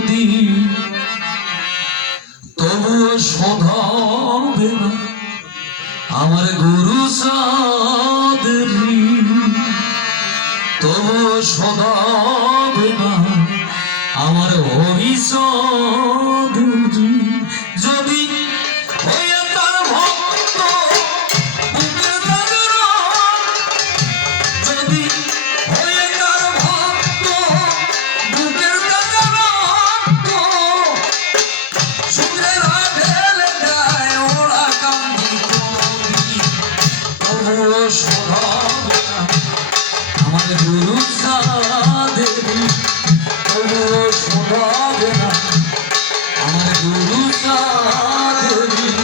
যদি তবুও শোধাবে না আমার গুরু সাদের ঋণ, তবুও শোধাবে না আমার হরিচাঁদের ঋণ। যদি হয়ে তার ভক্ত বুকের জাগরণ, যদি হয়ে তার ভক্ত বুকের জাগরণ, সুরেরা ঢেলে দেয় ওরা কান্দি কোনদিন, তবুও শোধাবে না আমার গুরু সাদের ঋণ, তবুও শোধাবে না আমার গুরু সাদের ঋণ।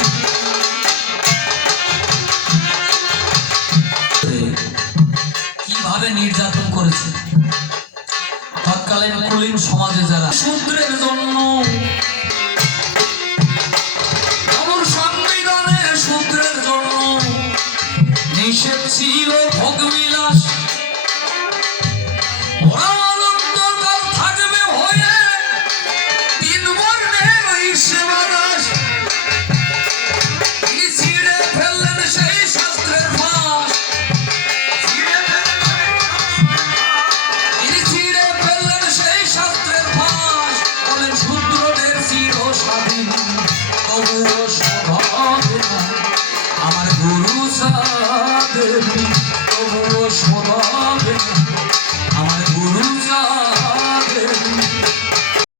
কিভাবে নির্যাতন করেছে তৎকালীন কুলীন সমাজে যারা শূদ্রের জন্য, আমার সংবিধানে শূদ্রের জন্য নিষেধ ছিল ভোগবিলাস